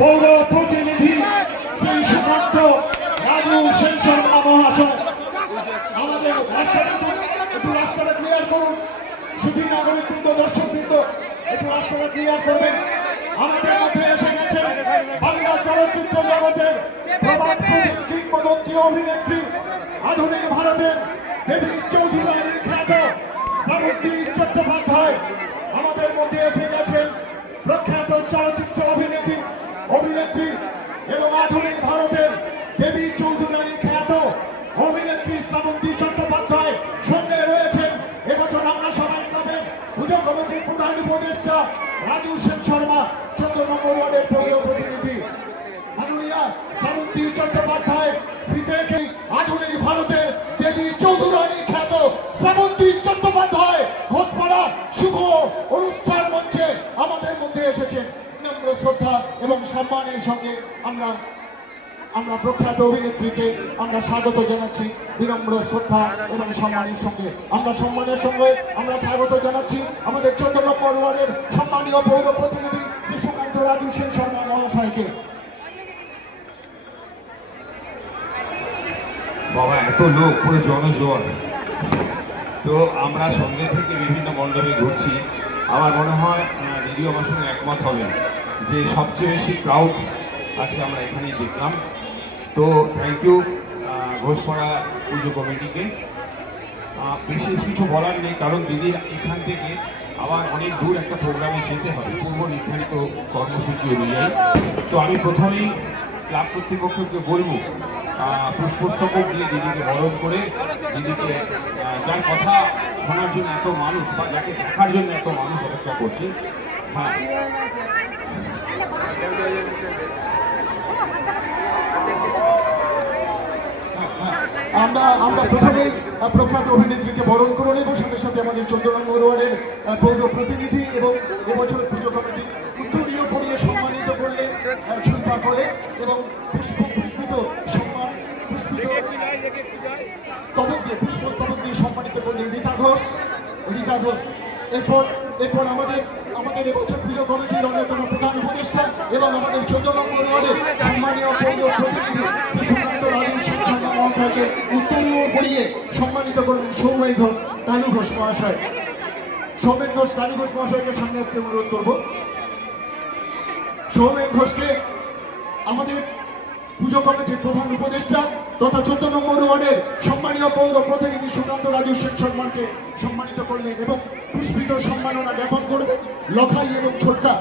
পৌর প্রতিনিধি শ্রী সুকান্ত রাজু সেন শর্মা মহাশয় আমাদের একটু রাস্তাটা ক্লিয়ার করুন। শুধু নাগরিকবৃন্দ, দর্শকবৃন্দ একটু রাস্তাটা ক্লিয়ার করবেন। আমাদের মধ্যে এসে গেছেন বাংলা চলচ্চিত্র জগতের প্রবাদ কিংবদন্তি অভিনেত্রী, আধুনিক ভারতের দেবী চৌধুরানী খ্যাত শ্রাবন্তী চট্টোপাধ্যায়। আমাদের মধ্যে এসে গেছেন প্রখ্যাত চলচ্চিত্র অভিনেত্রী এবং আধুনিক ভারতের দেবী চৌধুরানী খ্যাত অভিনেত্রী শ্রাবন্তী চট্টোপাধ্যায়। সঙ্গে রয়েছেন এবছর আমরা সবাই ক্লাবের পুজো কমিটির প্রধান উপদেষ্টা রাজু সেন শর্মা, 14 নম্বর ওয়ার্ডের পৌর প্রতিনিধি মাননীয়া শ্রাবন্তী চট্টোপাধ্যায়। থেকে আধুনিক ভারতের দেবী চৌধুরানী খ্যাত শ্রাবন্তী চট্টোপাধ্যায় ঘোষপাড়া শুভ অনুষ্ঠান মঞ্চে আমাদের মধ্যে এসেছেন। নম্র শ্রদ্ধা এবং সম্মানের সঙ্গে আমরা প্রখ্যাত অভিনেত্রীকে আমরা স্বাগত জানাচ্ছি। বিনম্র শ্রদ্ধা এবং সম্মানের সঙ্গে আমরা স্বাগত জানাচ্ছি আমাদের 14 নম্বর ওয়ার্ডের সম্মানীয় পৌর প্রতিনিধি শ্রী সুকান্ত রাজু সেন শর্মা মহাশয়কে। বাবা, এত লোক, পুরো জনজোয়ার। তো আমরা সন্ধ্যে থেকে বিভিন্ন মণ্ডপে ঘুরছি। আমার মনে হয় দিদিও আমার সঙ্গে একমত হবেন যে সবচেয়ে বেশি ক্রাউড আজকে আমরা এখানেই দেখলাম। তো থ্যাংক ইউ ঘোষপাড়া পুজো কমিটিকে। বিশেষ কিছু বলার নেই, কারণ দিদির এখান থেকে আবার অনেক দূর একটা প্রোগ্রামে যেতে হবে পূর্ব নির্ধারিত কর্মসূচি অনুযায়ী। তো আমি প্রথমেই ক্লাব কর্তৃপক্ষকে বলবো পুষ্পস্তবক দিয়ে দিদিকে বরণ করে, দিদিকে যার কথা শোনার জন্য এত মানুষ বা যাকে দেখার জন্য এত মানুষ অপেক্ষা করছে। হ্যাঁ, আমরা প্রথমেই প্রখ্যাত অভিনেত্রীকে বরণ করে নেব, সাথে সাথে আমাদের 14 নম্বর ওয়ার্ডের পৌর প্রতিনিধি এবং এবছর পুজো কমিটি উত্তরীয় পরিয়ে সম্মানিত করলেন ঝুলপা করে এবং পুষ্পস্তবক দিয়ে সম্মানিত করলেন রীতা ঘোষ। এরপর আমাদের এবছর পুজো কমিটির অন্যতম প্রধান উপদেষ্টা এবং আমাদের 14 নম্বর ওয়ার্ডের সম্মানীয় পৌর প্রতিনিধি সুকান্ত রাজু সেন শর্মা মহাশয়কে উত্তরীয় পরিয়ে সম্মানিত করবেন সৌমেন ঘোষ তানু ঘোষ মহাশয়। সৌমেন ঘোষ তানু ঘোষ মহাশয়কে সামনে আসতে অনুরোধ করব। সৌমেন ঘোষকে আমাদের পুজো কমিটির প্রধান উপদেষ্টা তথা 14 নম্বর ওয়ার্ডের সম্মানীয় পৌর প্রতিনিধি সুকান্ত রাজু সেন শর্মাকে সম্মানিত করলেন এবং পুষ্পিত সম্মাননা জ্ঞাপন করবেন লখাই এবং ছোটকা